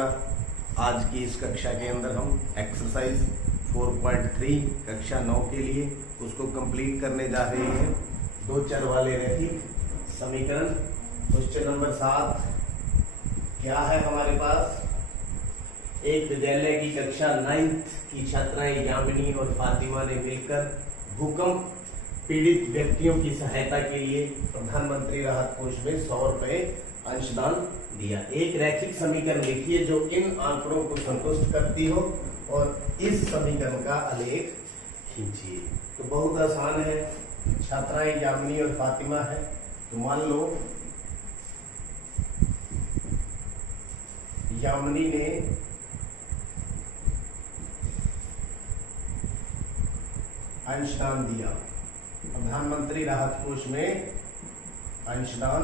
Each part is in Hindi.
अलजेब्रा। आज की इस कक्षा के अंदर हम एक्सरसाइज 4.3 कक्षा 9 के लिए उसको कंप्लीट करने जा रहे हैं। दो चर वाले रैखिक समीकरण। क्वेश्चन नंबर 7 क्या है हमारे पास? एक विद्यालय की कक्षा 9th की छात्राएं यामिनी और फातिमा ने मिलकर भूकंप पीड़ित व्यक्तियों की सहायता के लिए प्रधानमंत्री राहत कोष में 100 रुपए अंशदान दिया। एक रैखिक समीकरण लिखिए जो इन आंकड़ों को संतुष्ट करती हो और इस समीकरण का आलेख खींचिए। तो बहुत आसान है। छात्राएं यामिनी और फातिमा है, तो मान लो यामिनी ने अंशदान दिया, प्रधानमंत्री राहत कोष में अंशदान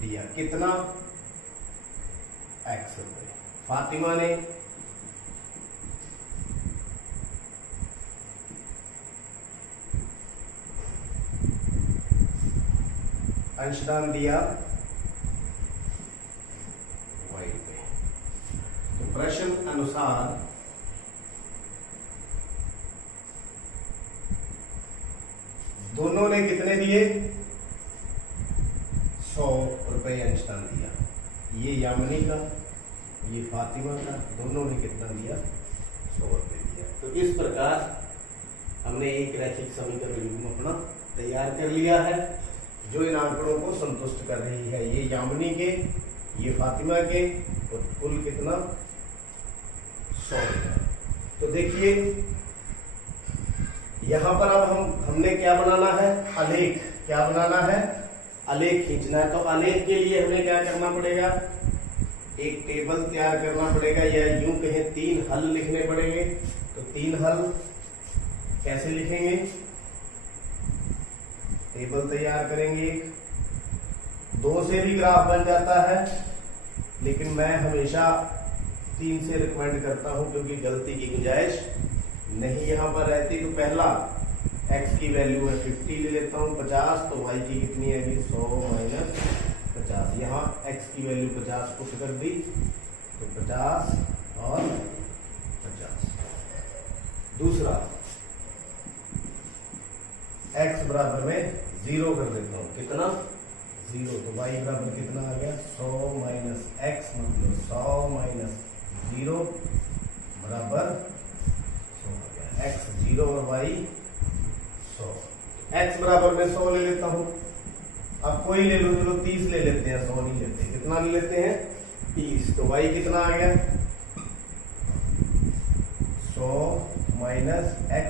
दिया। कितना? X रुपए। फातिमा ने अंशदान दिया Y पे। तो प्रश्न अनुसार दोनों ने कितने दिए? 100 रुपए अंशदान दिया। ये यामिनी का, ये फातिमा का, दोनों ने कितना दिया? 100 रुपए दिया। तो इस प्रकार हमने एक रैखिक समीकरण युग्म अपना तैयार कर लिया है जो इन आंकड़ों को संतुष्ट कर रही है। ये यामिनी के, ये फातिमा के, और कुल कितना? 100 रुपए। तो देखिए यहां पर अब हमने क्या बनाना है? आलेख। क्या बनाना है? आलेख खींचना है। तो आलेख के लिए हमें क्या करना पड़ेगा? एक टेबल तैयार करना पड़ेगा, या यूं कहें 3 हल लिखने पड़ेंगे। तो 3 हल कैसे लिखेंगे? टेबल तैयार करेंगे। 2 से भी ग्राफ बन जाता है, लेकिन मैं हमेशा 3 से रिकमेंड करता हूं क्योंकि गलती की गुंजाइश नहीं यहां पर रहती। तो पहला x की वैल्यू है 50 ले लेता हूं, 50। तो y की कितनी आएगी? 100 माइनस 50। यहाँ x की वैल्यू 50 पुट कर दी, तो 50 और 50। दूसरा x बराबर में 0 कर देता हूं। कितना? 0। तो y बराबर कितना आ गया? 100 माइनस x, मतलब 100 माइनस 0 बराबर x 0 और y 100। x बराबर में 100 ले लेता हूं। अब कोई ले लो, चलो 30 ले लेते हैं, 100 नहीं लेते। कितना ले लेते हैं? 30। तो y कितना आ गया? 100 माइनस x,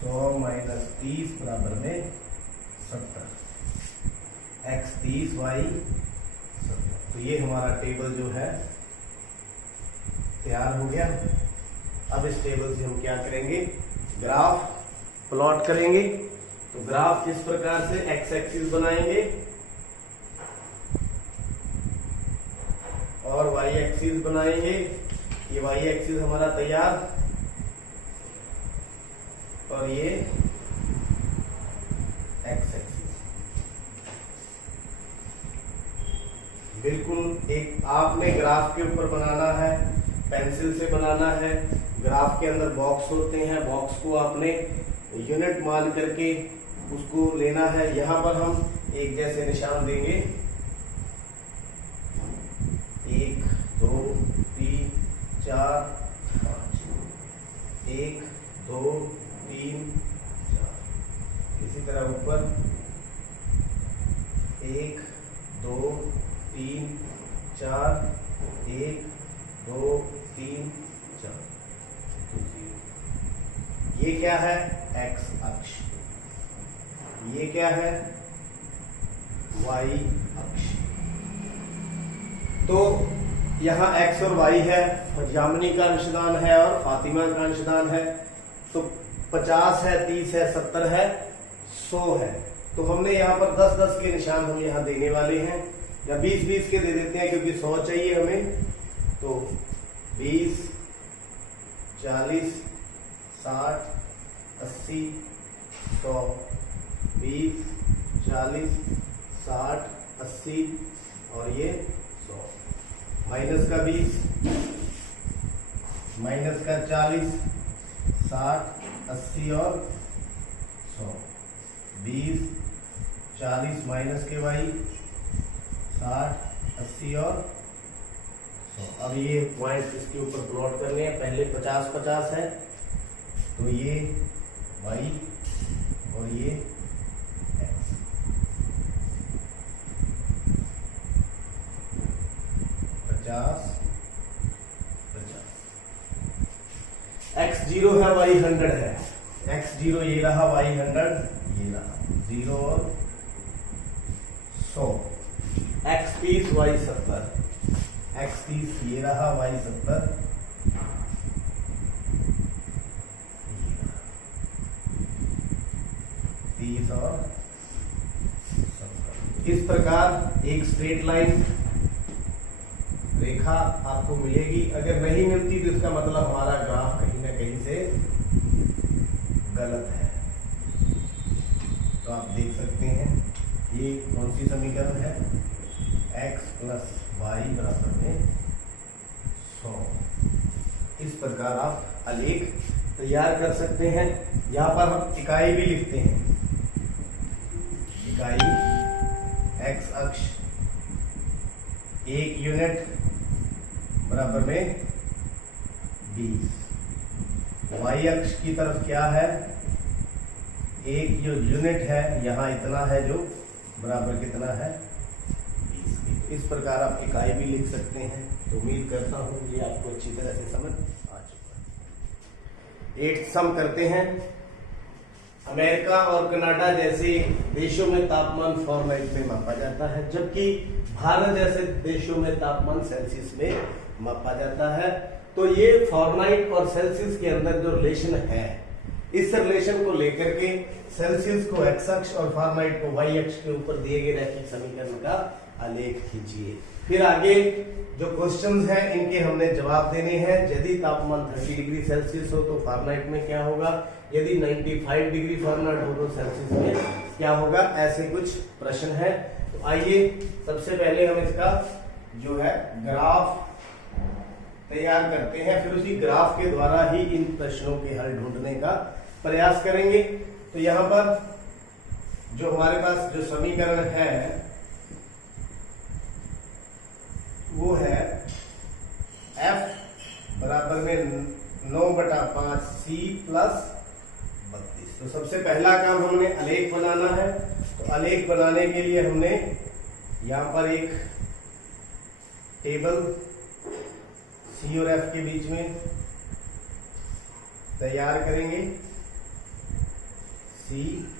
100 माइनस 30 बराबर में 70। x 30, y 70। तो ये हमारा टेबल जो है तैयार हो गया। अब इस टेबल से हम क्या करेंगे? ग्राफ प्लॉट करेंगे। तो ग्राफ इस प्रकार से एक्स एक्सिस बनाएंगे और वाई एक्सिस बनाएंगे। ये वाई एक्सिस हमारा तैयार, और ये एक्स एक्सिस। बिल्कुल एक आपने ग्राफ के ऊपर बनाना है, पेंसिल से बनाना है। ग्राफ के अंदर बॉक्स होते हैं, बॉक्स को आपने यूनिट मान करके उसको लेना है। यहां पर हम एक जैसे निशान देंगे, 1 2 3 4 5, 1 2 3 4। इसी तरह ऊपर 1 2 3 4, 1 2 3 4। ये क्या है? x अक्ष। ये क्या है? y अक्ष। तो यहां x और y है, यामिनी का अंशदान है और फातिमा का अंशदान है। तो 50 है, 30 है, 70 है, 100 है। तो हमने यहाँ पर 10-10 के निशान हम यहाँ देने वाले हैं, या 20-20 के दे देते हैं क्योंकि 100 चाहिए हमें। तो 20 40 60 80 100, 20 40 60 80 और ये 100। माइनस का 20 माइनस का 40, 60, 80 और 100, 20, 40 माइनस के y, 60, 80 और 100। अब ये पॉइंट इसके ऊपर प्लॉट करने हैं। पहले 50-50 है, तो ये y और ये x। x0 है, y100 है। x0 ये रहा, y100 ये रहा, 0 और 100। x30 y70, x30 ये रहा, y70 30 और 70। इस प्रकार एक स्ट्रेट लाइन रेखा आपको मिलेगी। अगर नहीं मिलती तो इसका मतलब हमारा ग्राफ कहीं ना कहीं से गलत है। तो आप देख सकते हैं ये कौन सी समीकरण है, x प्लस वाई बराबर में 100। इस प्रकार आप आलेख तैयार कर सकते हैं। यहाँ पर हम इकाई भी लिखते हैं। इकाई x अक्ष 1 यूनिट बराबर में 20, y अक्ष की तरफ क्या है, एक जो यूनिट है यहाँ इतना है, जो बराबर कितना है 20 की। इस प्रकार आप इकाई भी लिख सकते हैं। तो उम्मीद करता हूँ ये आपको अच्छी तरह से समझ आ चुका है। 8 सम करते हैं। अमेरिका और कनाडा जैसे देशों में तापमान फॉरेनहाइट में मापा जाता है, जबकि भारत जैसे देशों में तापमान सेल्सियस में मापा जाता है। तो ये फॉरेनहाइट और सेल्सियस के अंदर जो रिलेशन है, इस रिलेशन को लेकर के सेल्सियस को x अक्ष और फॉरेनहाइट को y अक्ष के ऊपर दिए गए रैखिक समीकरण का आलेख खींचिए। फिर आगे जो क्वेश्चंस हैं इनके हमने जवाब देने हैं। यदि तापमान 30 डिग्री सेल्सियस हो तो फॉरेनहाइट में क्या होगा, यदि 95 डिग्री फॉरेनहाइट हो तो सेल्सियस में क्या होगा, ऐसे कुछ प्रश्न है। तो आइए सबसे पहले हम इसका जो है ग्राफ तैयार करते हैं, फिर उसी ग्राफ के द्वारा ही इन प्रश्नों के हल ढूंढने का प्रयास करेंगे। तो यहाँ पर जो हमारे पास जो समीकरण है वो है f बराबर में 9/5 c प्लस 32। तो सबसे पहला काम हमने आलेख बनाना है। तो आलेख बनाने के लिए हमने यहाँ पर एक टेबल c और f के बीच में तैयार करेंगे। c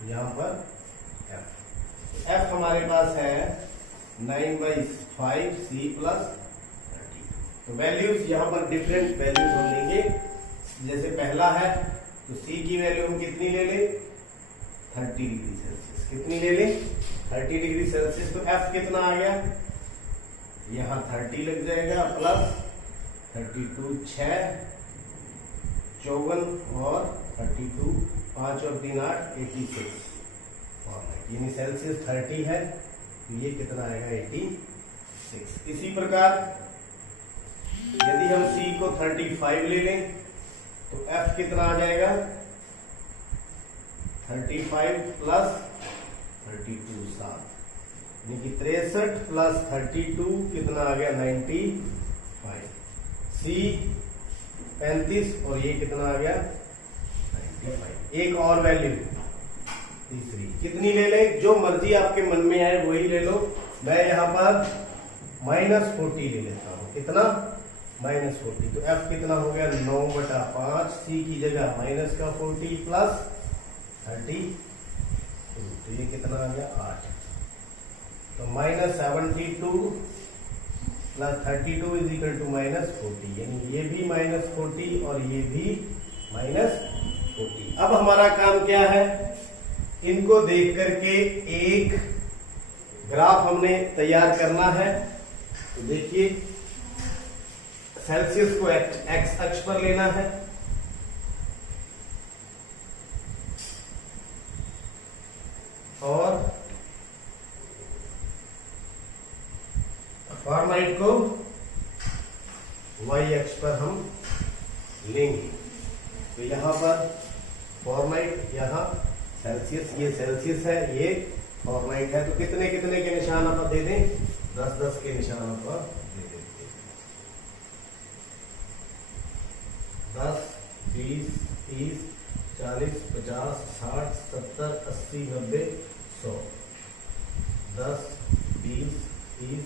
यहाँ पर f हमारे पास है 9/5 c प्लस 30। तो वैल्यूज यहाँ पर डिफरेंट वैल्यूज हम लेंगे। जैसे पहला है तो c की वैल्यू हम कितनी ले लें, 30 डिग्री सेल्सियस। कितनी ले लें, 30 डिग्री सेल्सियस। तो f कितना आ गया, यहाँ 30 लग जाएगा, प्लस 32 6 54 और 32 5 और 3 8 86। यानी सेल्सियस 30 है, तो ये कितना आएगा 86। इसी प्रकार यदि हम c को 35 ले लें तो f कितना आ जाएगा, 35 प्लस 32 7, यानी कि 63 प्लस 32 कितना आ गया 95। c 35 और ये कितना आ गया 95। एक और वैल्यू तीसरी कितनी ले लें, जो मर्जी आपके मन में आए वही ले लो। मैं यहाँ पर -40 ले लेता हूँ। कितना, -40। तो f कितना हो गया 9/5, c की जगह माइनस का 40 प्लस 32, तो ये कितना आ गया 8। तो -72 प्लस 32 इज इक्वल टू -40, यानी ये भी -40 और ये भी -40। अब हमारा काम क्या है, इनको देख करके एक ग्राफ हमने तैयार करना है। तो देखिए सेल्सियस को x अक्ष पर लेना है, और फॉरेनहाइट को y अक्ष पर हम लेंगे। तो यहाँ पर फॉरनाइट, यहाँ सेल्सियस, ये सेल्सियस है, ये फॉरनाइट है। तो कितने कितने के निशान आप दे दें, 10-10 के निशान पर दे देते हैं। 10, 20, 30, 40, 50, 60, 70, 80, 90, 100। 10, 20, 30,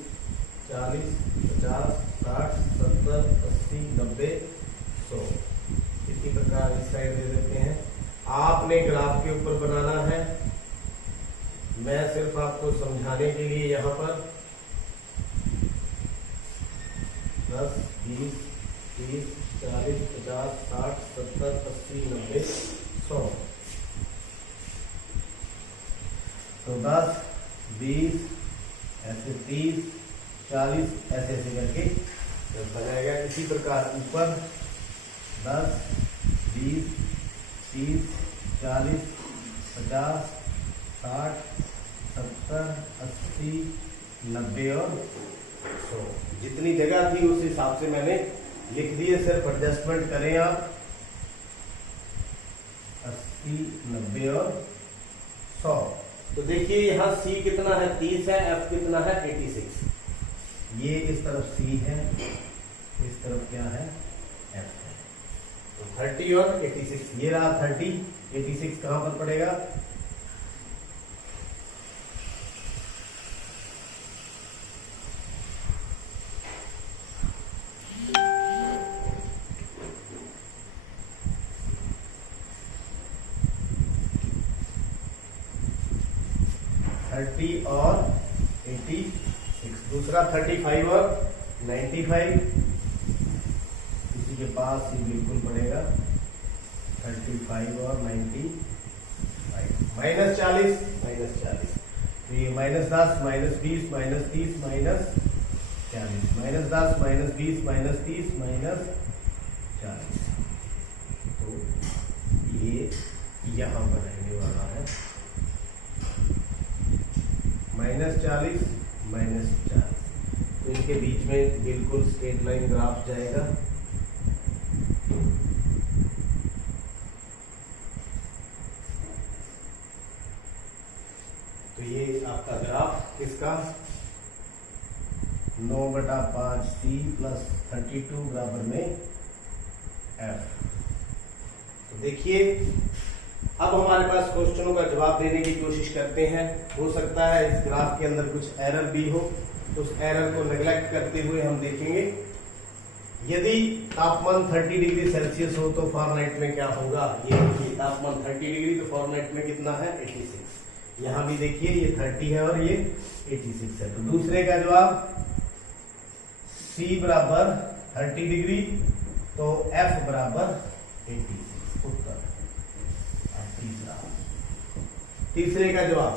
40, 50, 60, 70, 80, 90, 100। इसी प्रकार इस साइड दे देते हैं। आपने ग्राफ के ऊपर बनाना है, मैं सिर्फ आपको समझाने के लिए यहाँ पर 10, 20, 30, 40, 50, 60, 70, 80, 90, 100। तो 10, 20 ऐसे, 30, 40 ऐसे ऐसे करके चलता जाएगा। इसी प्रकार ऊपर 10, 20, 30, 40, 50, 60, 70, 80, 90 और 100। जितनी जगह थी उस हिसाब से मैंने लिख दिए, सिर्फ एडजस्टमेंट करें आप। 80, 90 और 100। तो देखिए यहाँ C कितना है, 30 है, F कितना है, 86। ये इस तरफ C है, इस तरफ क्या है, F है। तो 30 और 86, ये रहा 30, 86 कहां पर पड़ेगा, और 86। दूसरा 35 और 95, इसी के पास ही बिल्कुल पड़ेगा 35 और 95। -40, -40, तो ये -10, -20, -30, -40, -10, -20, -30, -40। तो ये यहाँ पर रहने वाला है -40, -40। तो इनके बीच में बिल्कुल स्ट्रेट लाइन ग्राफ जाएगा। तो ये आपका ग्राफ किसका, 9/5C + 32 बराबर में F। तो देखिए अब हमारे पास क्वेश्चनों का जवाब देने की कोशिश करते हैं। हो सकता है इस ग्राफ के अंदर कुछ एरर भी हो, तो उस एरर को नेग्लेक्ट करते हुए हम देखेंगे। यदि तापमान 30 डिग्री सेल्सियस हो तो फॉरनाइट में क्या होगा। ये देखिए तापमान 30 डिग्री, तो फॉरनाइट में कितना है, 86। यहाँ भी देखिए ये 30 है और ये 86 है। तो दूसरे का जवाब C बराबर 30 डिग्री, तो F बराबर 86 उत्तर। तीसरे का जवाब,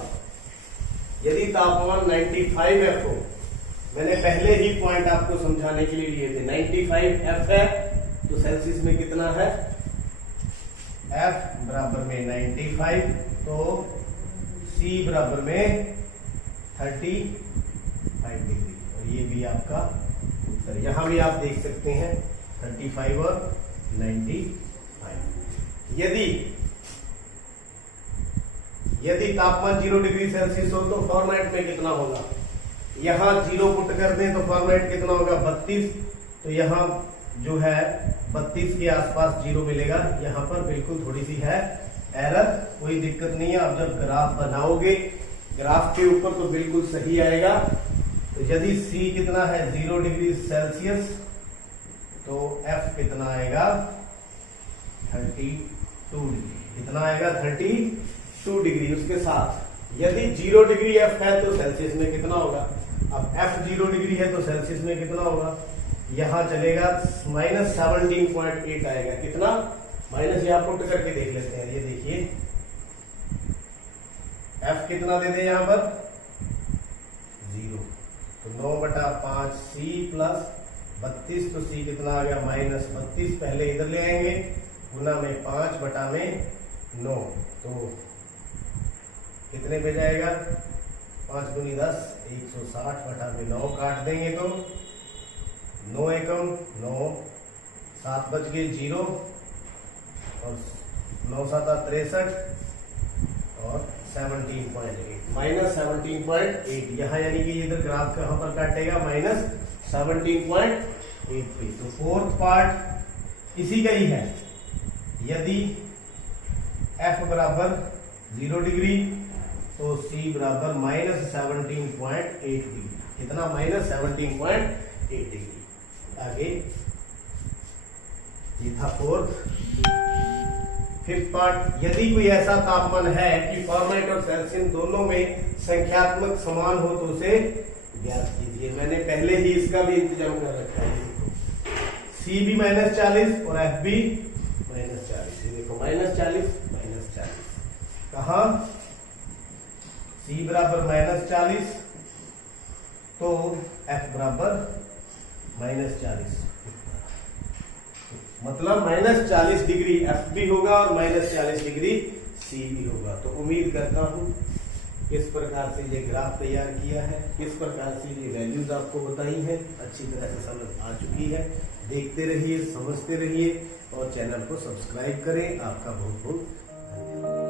यदि तापमान 95 F हो, मैंने पहले ही पॉइंट आपको समझाने के लिए लिए थे, 95 F है तो सेल्सियस में कितना है, F बराबर में 95, तो C बराबर में 35 डिग्री। और ये भी आपका उत्तर। यहां भी आप देख सकते हैं 35 और 95। यदि तापमान 0 डिग्री सेल्सियस हो तो फॉरनाइट में कितना होगा। यहाँ 0 पुट कर दें तो फॉरनाइट कितना होगा, 32। तो यहाँ जो है 32 के आसपास 0 मिलेगा। यहाँ पर बिल्कुल थोड़ी सी है एरर, कोई दिक्कत नहीं है। अब जब ग्राफ बनाओगे ग्राफ के ऊपर तो बिल्कुल सही आएगा। तो यदि C कितना है 0 डिग्री सेल्सियस, तो F कितना आएगा 32 डिग्री। कितना आएगा 32 डिग्री। उसके साथ यदि 0 डिग्री F है तो सेल्सियस में कितना होगा। अब F 0 डिग्री है तो सेल्सियस में कितना होगा, यहां चलेगा -17.8 आएगा। कितना माइनस, यहां पुट करके देख लेते हैं। ये देखिए F कितना दे दे यहां पर 0, तो 9/5C + 32, तो C कितना आ गया -32। पहले इधर ले आएंगे, गुना में 5/9, तो कितने पे जाएगा 5 × 10 160/9 काट देंगे तो 9 एकम 9 7:0 और 9 7 63 और 17.8 माइनस 17.8 यहाँ, यानी कि इधर ग्राफ कहां पर काटेगा, माइनस 17.83। तो फोर्थ पार्ट इसी का ही है। यदि f बराबर 0 डिग्री तो c बराबर माइनस 17.8 डिग्री। कितना, माइनस 17.8 डिग्री। आगे ये था फोर्थ। फिफ्थ पार्ट, यदि कोई ऐसा तापमान है कि फॉर्मेट और सेल्सियस दोनों में संख्यात्मक समान हो तो उसे ज्ञात कीजिए। मैंने पहले ही इसका भी इंतजाम कर रखा है। C भी -40 और F भी -40। ये देखो -40 -40 कहा, C बराबर -40 तो F बराबर -40, मतलब -40 डिग्री F भी होगा और -40 डिग्री C भी होगा। तो उम्मीद करता हूं किस प्रकार से ये ग्राफ तैयार किया है, किस प्रकार से ये वैल्यूज आपको बताई हैं, अच्छी तरह से समझ आ चुकी है। देखते रहिए, समझते रहिए और चैनल को सब्सक्राइब करें। आपका बहुत बहुत धन्यवाद।